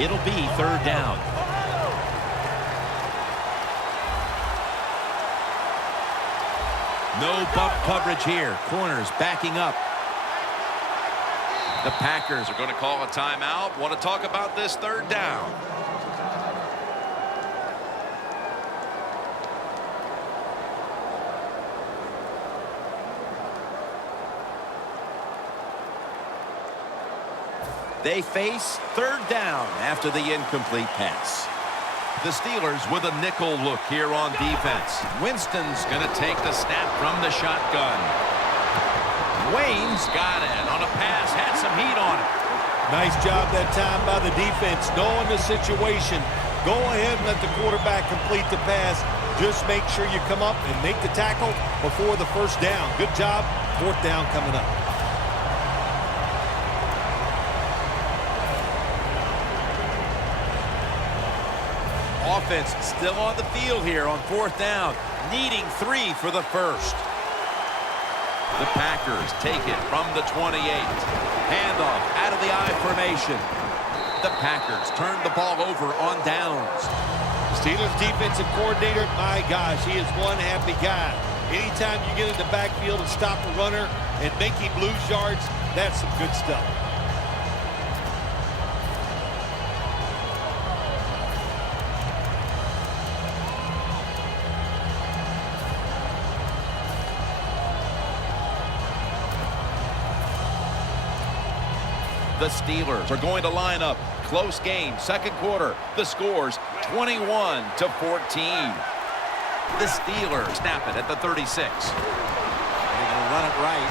It'll be third down. No bump coverage here. Corners backing up. The Packers are going to call a timeout. Want to talk about this third down. They face third down after the incomplete pass. The Steelers with a nickel look here on defense. Winston's going to take the snap from the shotgun. Wayne's got it on a pass, had some heat on it. Nice job that time by the defense, knowing the situation. Go ahead and let the quarterback complete the pass. Just make sure you come up and make the tackle before the first down. Good job. Fourth down coming up. Offense still on the field here on fourth down, needing 3 for the first. The Packers take it from the 28. Handoff out of the I formation. The Packers turn the ball over on downs. Steelers defensive coordinator, my gosh, he is one happy guy. Anytime you get in the backfield and stop a runner and make him lose yards, that's some good stuff. The Steelers are going to line up. Close game, second quarter. The score's 21-14. The Steelers snap it at the 36. They're going to run it right.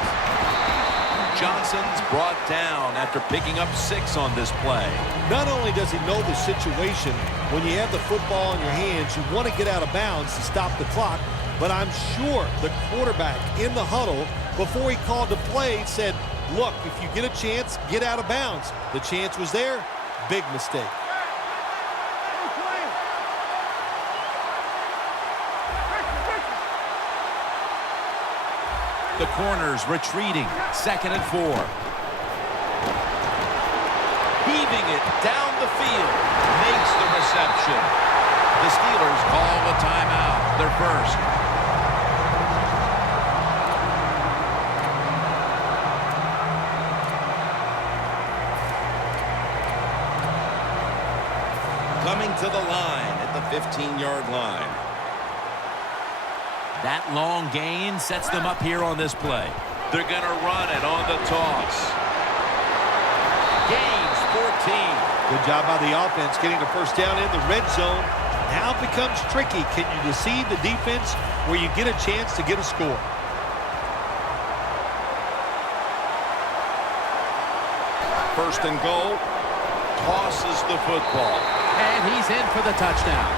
Johnson's brought down after picking up 6 on this play. Not only does he know the situation, when you have the football in your hands, you want to get out of bounds to stop the clock, but I'm sure the quarterback in the huddle, before he called the play, said, look, if you get a chance, get out of bounds. The chance was there. Big mistake. The corners retreating. 2nd and 4. Heaving it down the field. Makes the reception. The Steelers call a timeout. Their first. Coming to the line at the 15-yard line. That long gain sets them up here on this play. They're going to run it on the toss. Gains 14. Good job by the offense getting the first down in the red zone. Now it becomes tricky. Can you deceive the defense where you get a chance to get a score? First and goal. Tosses the football. And he's in for the touchdown.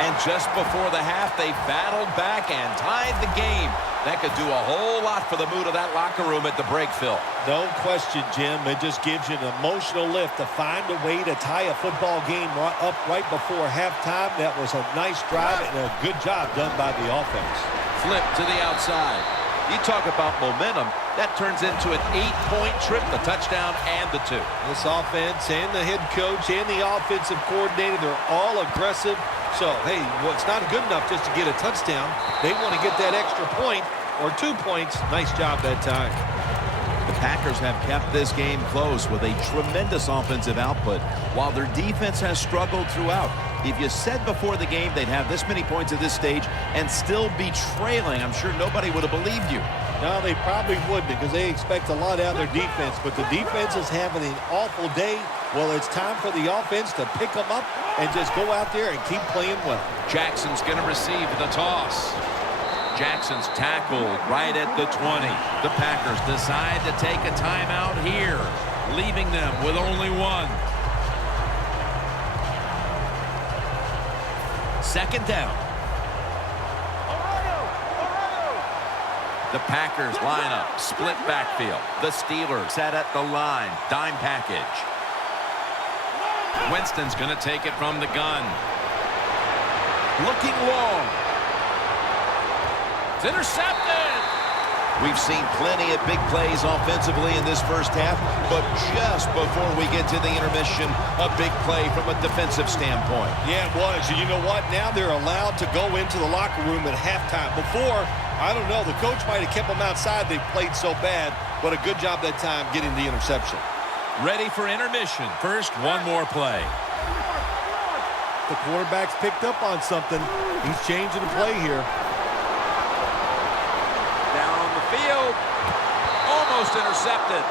And just before the half, they battled back and tied the game. That could do a whole lot for the mood of that locker room at the break, Phil. No question, Jim. It just gives you an emotional lift to find a way to tie a football game up right before halftime. That was a nice drive and a good job done by the offense. Flip to the outside. You talk about momentum. That turns into an 8-point trip, the touchdown and the 2. This offense and the head coach and the offensive coordinator, they're all aggressive. So, hey, well, it's not good enough just to get a touchdown. They want to get that extra point or 2 points. Nice job that time. The Packers have kept this game close with a tremendous offensive output, while their defense has struggled throughout. If you said before the game they'd have this many points at this stage and still be trailing, I'm sure nobody would have believed you. No, they probably wouldn't, because they expect a lot out of their defense. But the defense is having an awful day. Well, it's time for the offense to pick them up and just go out there and keep playing well. Jackson's going to receive the toss. Jackson's tackled right at the 20. The Packers decide to take a timeout here, leaving them with only 1. Second down. The Packers line up, split backfield. The Steelers set at the line, dime package. Winston's going to take it from the gun. Looking long. It's intercepted. We've seen plenty of big plays offensively in this first half, but just before we get to the intermission, a big play from a defensive standpoint. Yeah, it was. And you know what? Now they're allowed to go into the locker room at halftime. Before, I don't know, the coach might have kept them outside. They played so bad, but a good job that time getting the interception. Ready for intermission. First, one more play. The quarterback's picked up on something. He's changing the play here. Field, almost intercepted.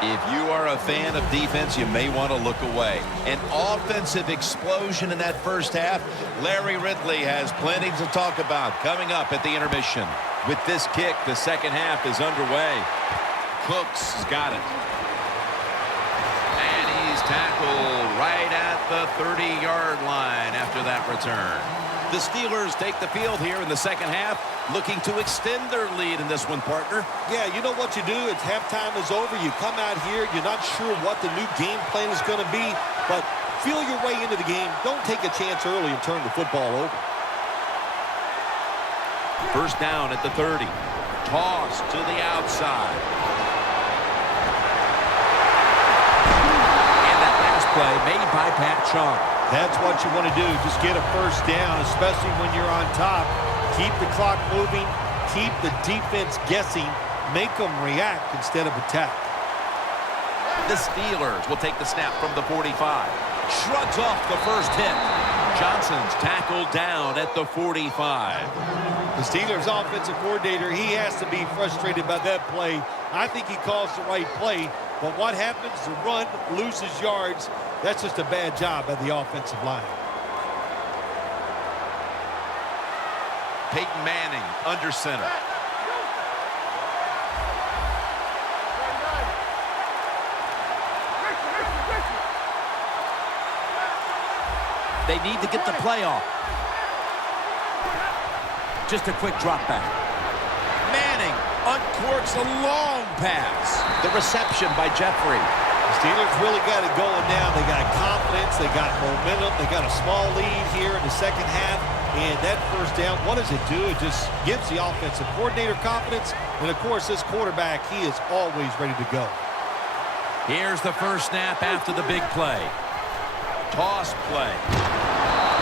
If you are a fan of defense, you may want to look away. An offensive explosion in that first half. Larry Ridley has plenty to talk about coming up at the intermission. With this kick, the second half is underway. Cooks has got it. And he's tackled right at the 30-yard line after that return. The Steelers take the field here in the second half, looking to extend their lead in this one, partner. Yeah, you know what you do? It's halftime is over. You come out here. You're not sure what the new game plan is going to be, but feel your way into the game. Don't take a chance early and turn the football over. First down at the 30. Toss to the outside. And that last play made by Pat Chung. That's what you want to do. Just get a first down, especially when you're on top. Keep the clock moving. Keep the defense guessing. Make them react instead of attack. The Steelers will take the snap from the 45. Shrugs off the first hit. Johnson's tackled down at the 45. The Steelers offensive coordinator, he has to be frustrated by that play. I think he calls the right play, but what happens? The run loses yards. That's just a bad job by the offensive line. Peyton Manning under center. They need to get the play off. Just a quick drop back. Manning uncorks a long pass. The reception by Jeffrey. The Steelers really got it going now. They got confidence. They got momentum. They got a small lead here in the second half. And that first down, what does it do? It just gives the offensive coordinator confidence. And, of course, this quarterback, he is always ready to go. Here's the first snap after the big play. Toss play.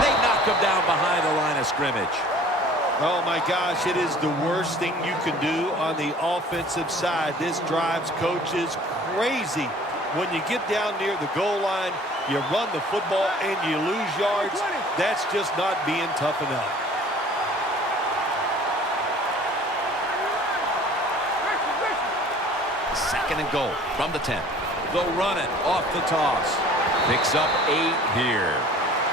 They knock him down behind the line of scrimmage. Oh, my gosh, it is the worst thing you can do on the offensive side. This drives coaches crazy. When you get down near the goal line, you run the football and you lose yards. That's just not being tough enough. Second and goal from the 10. They'll run it off the toss. Picks up 8 here.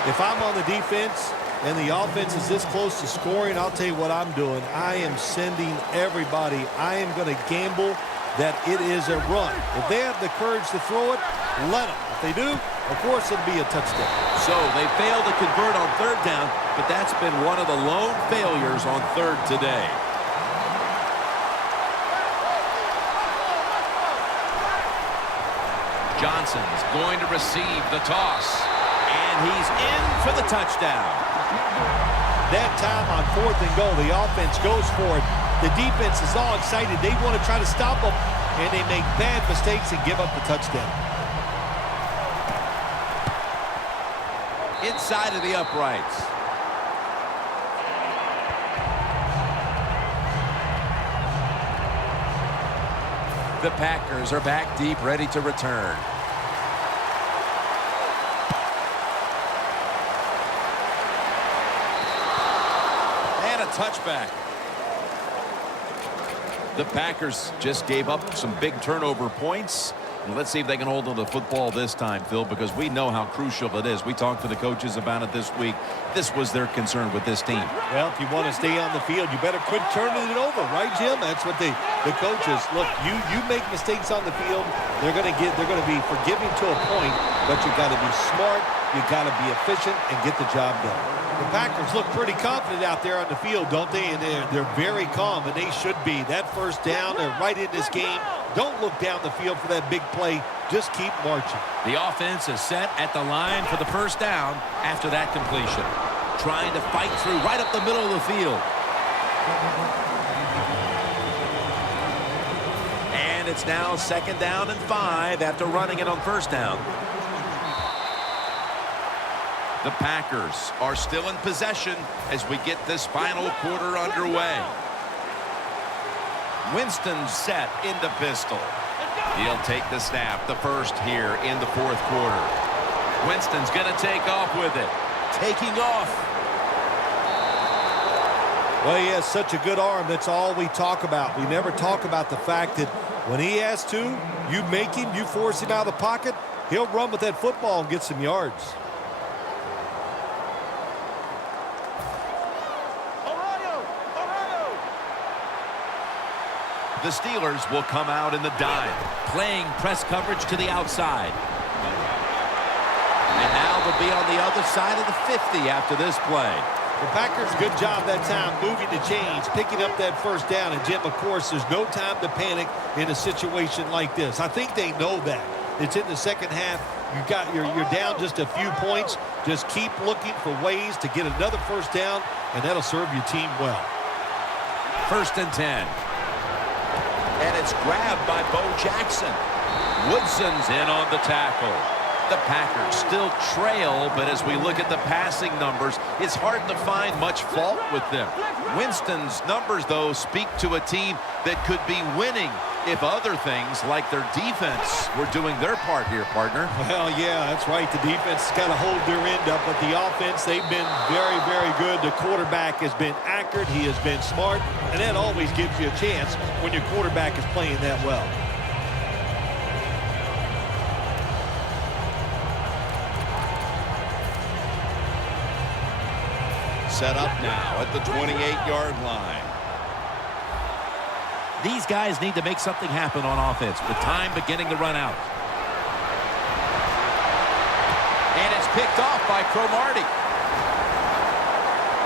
If I'm on the defense and the offense is this close to scoring, I'll tell you what I'm doing. I am sending everybody. I am going to gamble that it is a run. If they have the courage to throw it, let them. If they do, of course it'll be a touchdown. So they failed to convert on third down, but that's been one of the lone failures on third today. Johnson's going to receive the toss, and he's in for the touchdown. That time on fourth and goal, the offense goes for it. The defense is all excited. They want to try to stop them, and they make bad mistakes and give up the touchdown. Inside of the uprights. The Packers are back deep, ready to return. And a touchback. The Packers just gave up some big turnover points. And let's see if they can hold on to the football this time, Phil, because we know how crucial it is. We talked to the coaches about it this week. This was their concern with this team. Well, if you want to stay on the field, you better quit turning it over, right, Jim? That's what the coaches look. You make mistakes on the field, they're going to be forgiving to a point, but you got to be smart, you got to be efficient, and get the job done. The Packers look pretty confident out there on the field, don't they? And they're very calm, and they should be. That first down, they're right in this game. Don't look down the field for that big play. Just keep marching. The offense is set at the line for the first down after that completion. Trying to fight through right up the middle of the field. And it's now 2nd down and 5 after running it on 1st down. The Packers are still in possession as we get this final quarter underway. Winston set into pistol. He'll take the snap, the first here in the 4th quarter. Winston's going to take off with it. Taking off. Well, he has such a good arm. That's all we talk about. We never talk about the fact that when he has to, you make him, you force him out of the pocket, he'll run with that football and get some yards. The Steelers will come out in the dime, playing press coverage to the outside. And now they'll be on the other side of the 50 after this play. The Packers, good job that time moving the chains, picking up that 1st down. And, Jim, of course, there's no time to panic in a situation like this. I think they know that. It's in the 2nd half. You're down just a few points. Just keep looking for ways to get another 1st down, and that'll serve your team well. 1st and 10. And it's grabbed by Bo Jackson. Woodson's in on the tackle. The Packers still trail, but as we look at the passing numbers, it's hard to find much fault with them. Winston's numbers, though, speak to a team that could be winning if other things like their defense were doing their part here, partner. Well, yeah, that's right. The defense has got to hold their end up, but the offense, they've been very, very good. The quarterback has been accurate. He has been smart, and that always gives you a chance when your quarterback is playing that well. Set up now at the 28-yard line. These guys need to make something happen on offense with time beginning to run out. And it's picked off by Cromartie.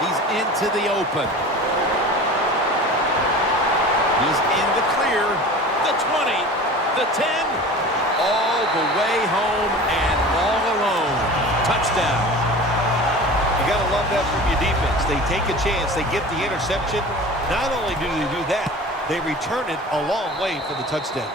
He's into the open. He's in the clear. The 20, the 10, all the way home and all alone. Touchdown. You got to love that from your defense. They take a chance. They get the interception. Not only do they do that, they return it a long way for the touchdown.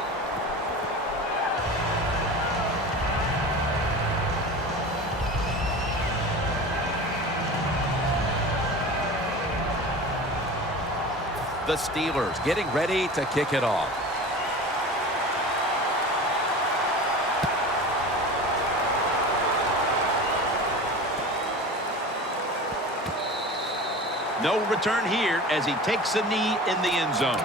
The Steelers getting ready to kick it off. No return here as he takes a knee in the end zone.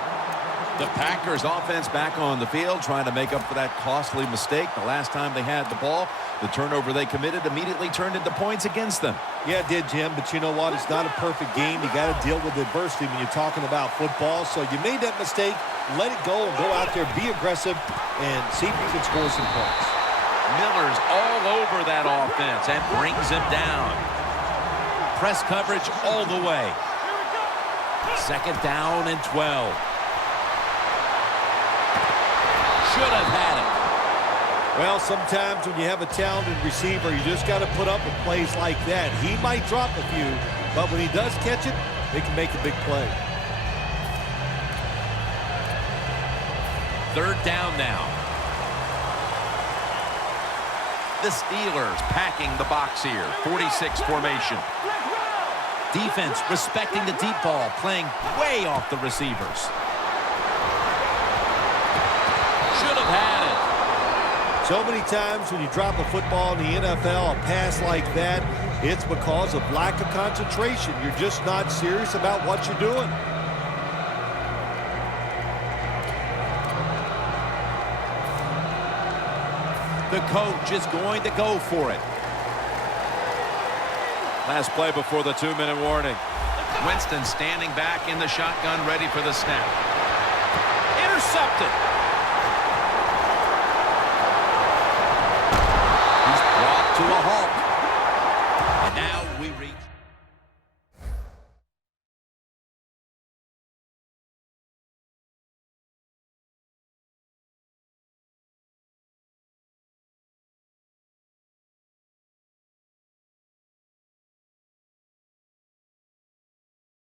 The Packers offense back on the field trying to make up for that costly mistake. The last time they had the ball, the turnover they committed immediately turned into points against them. Yeah, it did, Jim, but you know what? It's not a perfect game. You got to deal with adversity when you're talking about football. So you made that mistake, let it go, and go out there, be aggressive, and see if you can score some points. Miller's all over that offense and brings him down. Press coverage all the way. 2nd down and 12. Should have had it. Well, sometimes when you have a talented receiver, you just got to put up with plays like that. He might drop a few, but when he does catch it, they can make a big play. 3rd down now. The Steelers packing the box here. 46 formation. Defense respecting the deep ball, playing way off the receivers. Should have had it. So many times when you drop a football in the NFL, a pass like that, it's because of lack of concentration. You're just not serious about what you're doing. The coach is going to go for it. Last play before the 2-minute warning. Winston standing back in the shotgun, ready for the snap. Intercepted.